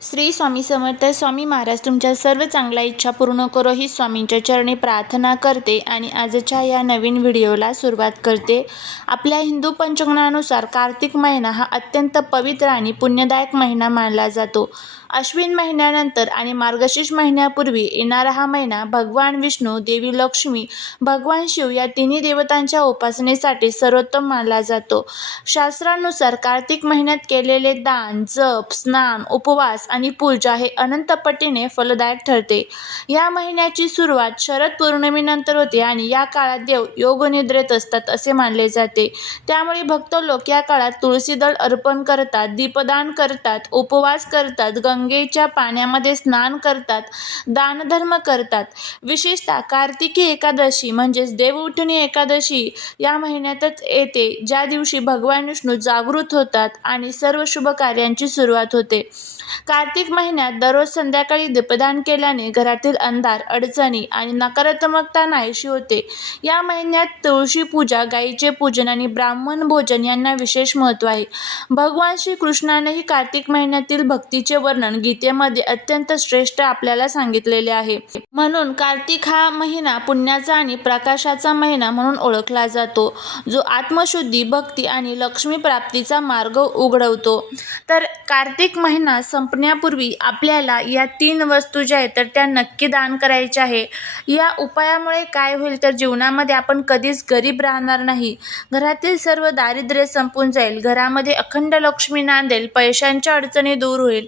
श्री स्वामी समर्थ स्वामी महाराज तुमच्या सर्व चांगल्या इच्छा पूर्ण करो ही स्वामींच्या चरणी प्रार्थना करते आणि आजच्या या नवीन व्हिडिओला सुरुवात करते. आपल्या हिंदू पंचांगानुसार कार्तिक महिना हा अत्यंत पवित्र आणि पुण्यदायक महिना मानला जातो. अश्विन महिन्यानंतर आणि मार्गशीर्ष महिन्यापूर्वी येणारा हा महिना भगवान विष्णू देवी लक्ष्मी भगवान शिव या तिन्ही देवतांच्या उपासनेसाठी सर्वोत्तम मानला जातो. शास्त्रानुसार कार्तिक महिन्यात केलेले दान जप स्नान उपवास आणि पूजा हे अनंतपटीने फलदायक ठरते. या महिन्याची सुरुवात शरद पौर्णिमेनंतर होते आणि या काळात देव योगनिद्रेत असतात असे मानले जाते. त्यामुळे भक्त लोक या काळात तुळशीदळ अर्पण करतात दीपदान करतात उपवास करतात गंगेच्या पाण्यामध्ये स्नान करतात दानधर्म करतात. विशेषतः कार्तिकी एकादशी म्हणजेच देवउठणी एकादशी या महिन्यातच येते ज्या दिवशी भगवान विष्णू जागृत होतात आणि सर्व शुभ कार्यांची सुरुवात होते. कार्तिक महिन्यात दररोज संध्याकाळी दीपदान केल्याने घरातील अंधार अडचणी आणि नकारात्मकता नाहीशी होते. या महिन्यात तुळशी पूजा गायीचे पूजन आणि ब्राह्मण भोजन यांना विशेष महत्त्व आहे. भगवान श्रीकृष्णानेही कार्तिक महिन्यातील भक्तीचे वर्णन गीतेमध्ये अत्यंत श्रेष्ठ आपल्याला सांगितलेले आहे. म्हणून कार्तिक हा महिना पुण्याचा आणि प्रकाशाचा महिना म्हणून ओळखला जातो जो आत्मशुद्धी भक्ती आणि लक्ष्मी प्राप्तीचा मार्ग उघडवतो. तर कार्तिक महिना संपण्यापूर्वी आपल्याला या तीन वस्तू ज्या आहेत तर त्या नक्की दान करायच्या आहे. या उपायामुळे काय होईल तर जीवनामध्ये आपण कधीच गरीब राहणार नाही. घरातील सर्व दारिद्र्य संपून जाईल. घरामध्ये अखंड लक्ष्मी नांदेल पैशांच्या अडचणी दूर होईल.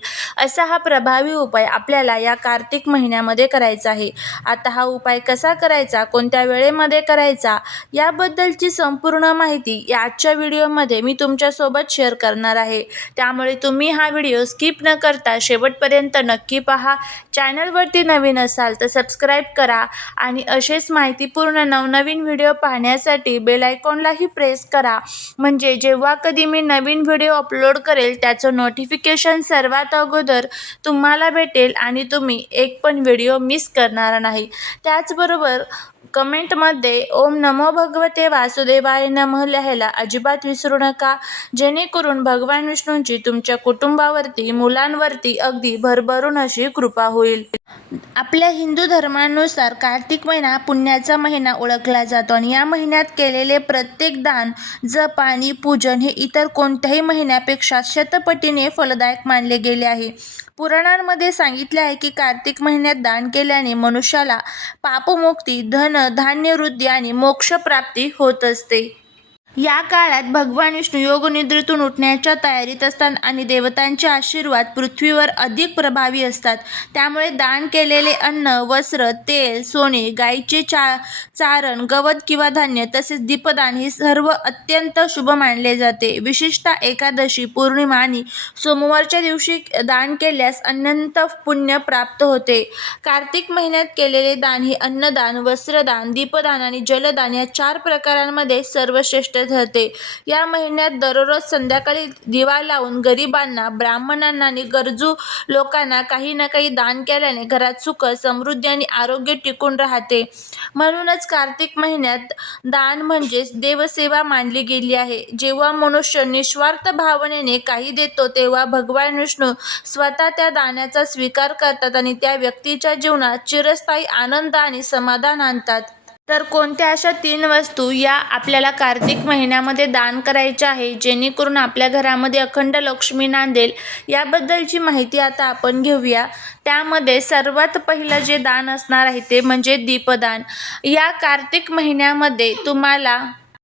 असा हा प्रभावी उपाय आपल्याला या कार्तिक महिन्यामध्ये करायचा आहे. आता हा उपाय कसा करायचा? कोणत्या वेळेमध्ये करायचा? याबद्दलची संपूर्ण माहिती या आजच्या व्हिडिओमध्ये मी तुमच्यासोबत शेअर करणार आहे. त्यामुळे तुम्ही हा व्हिडिओ स्किप न करता शेवटपर्यंत नक्की पहा. चॅनलवरती नवीन असाल तर सबस्क्राईब करा आणि असेच माहितीपूर्ण नवनवीन व्हिडिओ पाहण्यासाठी बेल आयकॉनलाही प्रेस करा. म्हणजे जेव्हा कधी मी नवीन व्हिडिओ अपलोड करेल त्याचं नोटिफिकेशन सर्वात अगोदर तर तुम्हाला भेटेल आणि तुम्ही एक पण व्हिडिओ मिस करणार नाही. त्याचबरोबर कमेंटमध्ये ओम नमो भगवते वासुदेवाय नमः लिहायला अजिबात विसरू नका. जेणेकरून भगवान विष्णूंची तुमच्या कुटुंबावरती मुलांवरती अगदी भरभरून अशी कृपा होईल. आपल्या हिंदू धर्मानुसार कार्तिक महिना पुण्याचा महिना ओळखला जातो आणि या महिन्यात केलेले प्रत्येक दान जप आणि पूजन हे इतर कोणत्याही महिन्यापेक्षा शतपटीने फलदायक मानले गेले आहे. पुराणांमध्ये सांगितले आहे की कार्तिक महिन्यात दान केल्याने मनुष्याला पापमुक्ती धन धान्य वृद्धी आणि मोक्षप्राप्ती होत असते. या काळात भगवान विष्णू योगनिद्रेतून उठण्याच्या तयारीत असतात आणि देवतांचे आशीर्वाद पृथ्वीवर अधिक प्रभावी असतात. त्यामुळे दान केलेले अन्न वस्त्र तेल सोने गाईचे चा चारण गवत किंवा धान्य तसेच दीपदान हे सर्व अत्यंत शुभ मानले जाते. विशेषतः एकादशी पौर्णिमा आणि सोमवारच्या दिवशी दान केल्यास अनंत पुण्य प्राप्त होते. कार्तिक महिन्यात केलेले दान हे अन्नदान वस्त्रदान दीपदान आणि जलदान या चार प्रकारांमध्ये सर्वश्रेष्ठ ठरते. या महिन्यात दररोज संध्याकाळी दिवा लावून गरिबांना ब्राह्मणांना आणि गरजू लोकांना काही ना काही दान केल्याने घरात सुख समृद्धी आणि आरोग्य टिकून राहते. म्हणूनच कार्तिक महिन्यात दान म्हणजेच देवसेवा मानली गेली आहे. जेव्हा मनुष्य निस्वार्थ भावनेने काही देतो तेव्हा भगवान विष्णू स्वतः त्या दानाचा स्वीकार करतात आणि त्या व्यक्तीच्या जीवनात चिरस्थायी आनंद आणि समाधान आणतात. तर कोणत्या अशा तीन वस्तू या आपल्याला कार्तिक महिन्यामध्ये दान करायच्या आहे जेणेकरून आपल्या घरामध्ये अखंड लक्ष्मी नांदेल? याबद्दलची माहिती आता आपण घेऊया. त्यामध्ये सर्वात पहिलं जे दान असणार आहे ते म्हणजे दीपदान. या कार्तिक महिन्यामध्ये तुम्हाला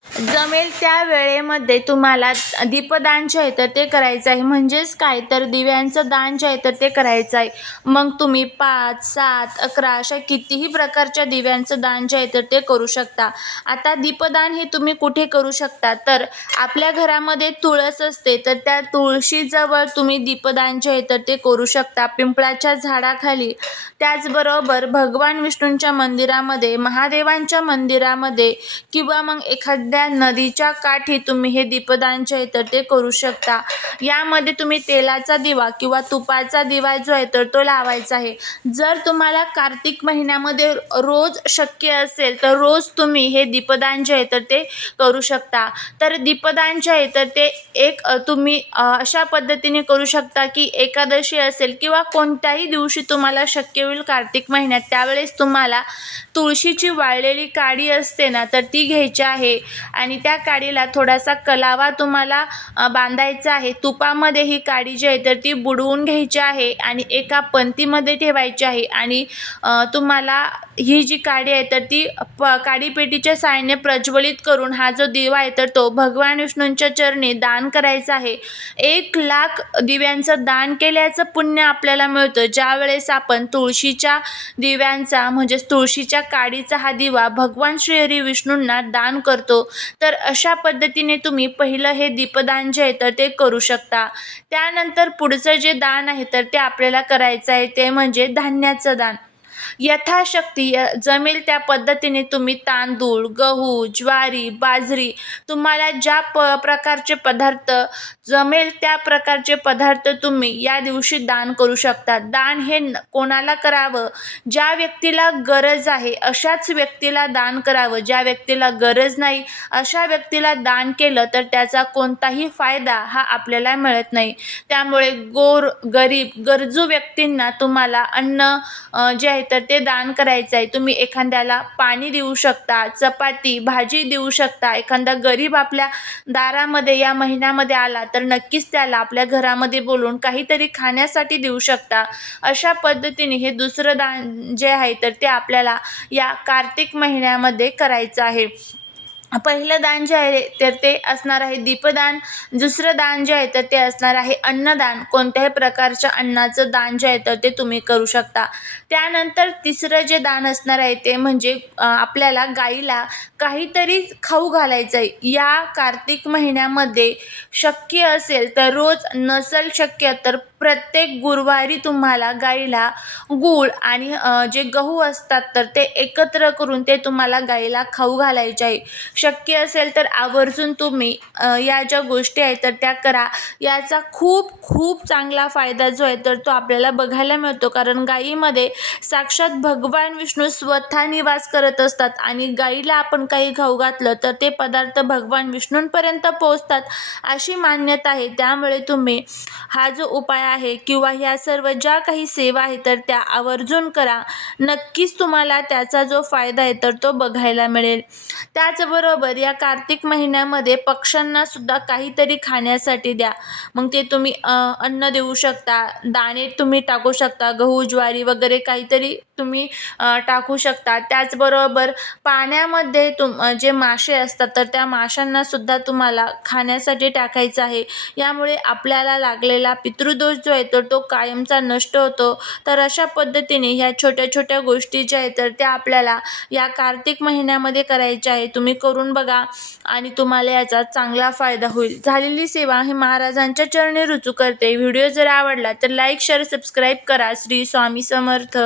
जमेल त्या वेळेमध्ये तुम्हाला दीपदान जे आहे तर ते करायचं आहे. म्हणजेच काय? तर दिव्यांचं दान जे आहे तर ते करायचं आहे. मग तुम्ही पाच सात अकरा अशा कितीही प्रकारच्या दिव्यांचं दान जे आहे तर ते करू शकता. आता दीपदान हे तुम्ही कुठे करू शकता? तर आपल्या घरामध्ये तुळस असते तर त्या तुळशीजवळ तुम्ही दीपदान जे आहे तर ते करू शकता. पिंपळाच्या झाडाखाली. त्याचबरोबर भगवान विष्णूंच्या मंदिरामध्ये महादेवांच्या मंदिरामध्ये किंवा मग एखाद्या एखाद्या नदीच्या काठी तुम्ही हे दीपदान आहे तर ते करू शकता. यामध्ये तुम्ही तेलाचा दिवा किंवा तुपाचा दिवा जो आहे तर तो लावायचा आहे. जर तुम्हाला कार्तिक महिन्यामध्ये रोज शक्य असेल तर रोज तुम्ही हे दीपदान जे आहे तर ते करू शकता. तर दीपदान जे आहे तर ते एक तुम्ही अशा पद्धतीने करू शकता की एकादशी असेल किंवा कोणत्याही दिवशी तुम्हाला शक्य होईल कार्तिक महिन्यात. त्यावेळेस तुम्हाला तुळशीची वाळलेली काडी असते ना तर ती घ्यायची आहे. आणि त्या काडीला थोडासा कलावा तुम्हाला बांधायचा आहे. तुपामध्ये ही काडी जी आहे तर ती बुडवून घ्यायची आहे आणि एका पंतीमध्ये ठेवायची आहे आणि तुम्हाला ही जी काडी आहे तर ती प काडीपेटीच्या साहाय्याने प्रज्वलित करून हा जो दिवा आहे तर तो भगवान विष्णूंच्या चरणी दान करायचा आहे. एक लाख दिव्यांचं दान केल्याचं पुण्य आपल्याला मिळतं. ज्यावेळेस आपण तुळशीच्या दिव्यांचा म्हणजेच तुळशीच्या काडीचा हा दिवा भगवान श्रीहरी विष्णूंना दान करतो तर अशा पद्धतीने तुम्ही पहिलं हे दीपदान जे आहे तर ते करू शकता. त्यानंतर पुढचं जे दान आहे तर ते आपल्याला करायचं आहे ते म्हणजे धान्याचं दान. यथाशक्ती जमेल त्या पद्धतीने तुम्ही तांदूळ गहू ज्वारी बाजरी तुम्हाला ज्या प प्रकारचे पदार्थ जमेल त्या प्रकारचे पदार्थ तुम्ही या दिवशी दान करू शकता. दान हे न कोणाला करावं? ज्या व्यक्तीला गरज आहे अशाच व्यक्तीला दान करावं. ज्या व्यक्तीला गरज नाही अशा व्यक्तीला दान केलं तर त्याचा कोणताही फायदा हा आपल्याला मिळत नाही. त्यामुळे गोर गरीब गरजू व्यक्तींना तुम्हाला अन्न जे आहे तर ते दान करायचं आहे. तुम्ही एखाद्याला पाणी देऊ शकता चपाती भाजी देऊ शकता. एखादा गरीब आपल्या दारामध्ये या महिन्यामध्ये आला तर नक्कीच त्याला आपल्या घरामध्ये बोलून काहीतरी खाण्यासाठी देऊ शकता. अशा पद्धतीने हे दुसरं दान जे आहे तर ते आपल्याला या कार्तिक महिन्यामध्ये करायचं आहे. पहिलं दान जे आहे तर ते असणार आहे दीपदान. दुसरं दान जे आहे तर ते असणार आहे अन्नदान. कोणत्याही प्रकारच्या अन्नाचं दान जे आहे तर ते तुम्ही करू शकता. त्यानंतर तिसरं जे दान असणार आहे ते म्हणजे आपल्याला गाईला काहीतरी खाऊ घालायचं आहे. या कार्तिक महिन्यामध्ये शक्य असेल तर रोज नसेल शक्य तर प्रत्येक गुरुवारी तुम्हाला गाईला गूळ आणि जे गहू असतात तर ते एकत्र करून ते तुम्हाला गाईला खाऊ घालायचे आहे. शक्य असेल तर आवर्जून तुम्ही या ज्या गोष्टी आहेत तर त्या करा. याचा खूप खूप चांगला फायदा जो आहे तर तो आपल्याला बघायला मिळतो. कारण गाईमध्ये साक्षात भगवान विष्णू स्वतः निवास करत असतात आणि गाईला आपण काही खाऊ घातलं तर ते पदार्थ भगवान विष्णूंपर्यंत पोहोचतात अशी मान्यता आहे. त्यामुळे तुम्ही हा जो उपाय आहे किंवा ह्या सर्व ज्या काही सेवा आहेत तर त्या आवर्जून करा. नक्कीच तुम्हाला त्याचा जो फायदा आहे तर तो बघायला मिळेल. त्याचबरोबर या कार्तिक महिन्यामध्ये पक्ष्यांना सुद्धा काहीतरी खाण्यासाठी द्या. मग ते तुम्ही अन्न देऊ शकता दाणे तुम्ही टाकू शकता गहू ज्वारी वगैरे काहीतरी तुम्ही टाकू शकता. त्याचबरोबर पाण्यामध्ये तुम जे मासे असतात तर त्या माशांना सुद्धा तुम्हाला खाण्यासाठी टाकायचं आहे. यामुळे आपल्याला लागलेला पितृदोष जो आहे तर तो कायमचा नष्ट होतो. तर अशा पद्धतीने ह्या छोट्या छोट्या गोष्टी ज्या आहेत तर त्या आपल्याला या कार्तिक महिन्यामध्ये करायच्या आहे. तुम्ही करून बघा आणि तुम्हाला याचा चांगला फायदा होईल. झालेली सेवा ही महाराजांच्या चरणी रुजू करते. व्हिडिओ जर आवडला तर लाईक शेअर सबस्क्राईब करा. श्री स्वामी समर्थ.